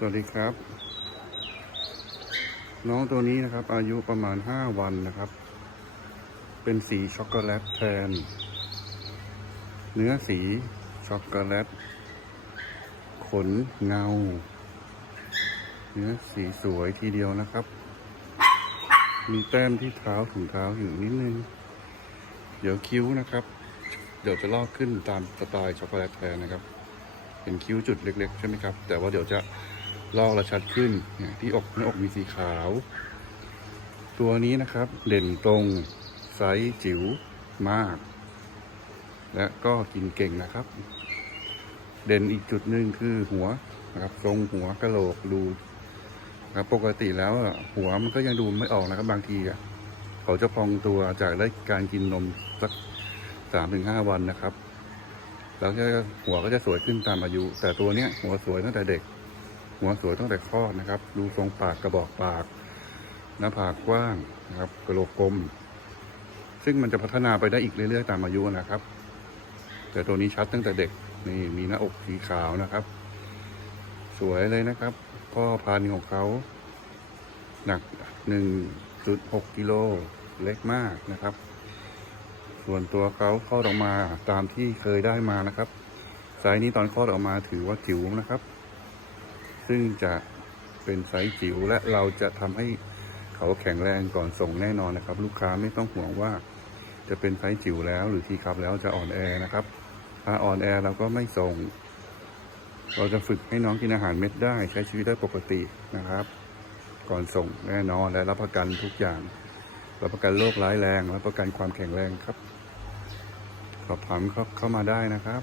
สวัสดีครับ น้องตัวนี้นะครับ อายุประมาณ5วันนะครับ เป็นสีช็อกโกแลตแทน เนื้อสีช็อกโกแลต ขนเงา เนื้อสีสวยทีเดียวนะครับ มีแต้มที่เท้าถุงเท้าอยู่นิดนึง เดี๋ยวคิ้วนะครับ เดี๋ยวจะลอกขึ้นตามสไตล์ช็อกโกแลตแทนนะครับเป็นคิ้วจุดเล็กๆ ใช่ไหมครับ แต่ว่าเดี๋ยวจะ ลอกและชัดขึ้นที่อกหน้าอกมีสีขาว ตัวนี้นะครับเด่นตรงไซส์จิ๋วมาก และก็กินเก่งนะครับ เด่นอีกจุดหนึ่งคือหัวนะครับทรงหัวกระโหลกดูนะครับปกติแล้วหัวมันก็ยังดูไม่ออกนะครับ บางทีเขาจะพองตัวจากได้การกินนมสักสามถึงห้าวันนะครับ แล้วหัวก็จะสวยขึ้นตามอายุ แต่ตัวเนี้ยหัวสวยตั้งแต่เด็ก หัวสวยตั้งแต่คลอดนะครับ ดูทรงปากกระบอกปาก หน้าผากกว้างนะครับกระโหลกกลม ซึ่งมันจะพัฒนาไปได้อีกเรื่อยๆ ตามอายุนะครับ แต่ตัวนี้ชัดตั้งแต่เด็กนี่มีหน้าอกสีขาวนะครับ สวยเลยนะครับ พ่อพันธุ์ของเขาหนัก1.6กิโลเล็กมากนะครับ ส่วนตัวเขาคลอดออกมาตามที่เคยได้มานะครับไซส์นี้ตอนคลอดออกมาถือว่าจิ๋วนะครับ ซึ่งจะเป็นไซส์จิ๋วและเราจะทำให้เขาแข็งแรงก่อนส่งแน่นอนนะครับ ลูกค้าไม่ต้องห่วงว่าจะเป็นไซส์จิ๋วแล้วหรือทีครับแล้วจะอ่อนแอนะครับ ถ้าอ่อนแอเราก็ไม่ส่ง เราจะฝึกให้น้องกินอาหารเม็ดได้ใช้ชีวิตได้ปกตินะครับ ก่อนส่งแน่นอนและรับประกันทุกอย่างรับประกันโรคร้ายแรงรับประกันความแข็งแรงครับสอบถามเข้าเข้ามาได้นะครับ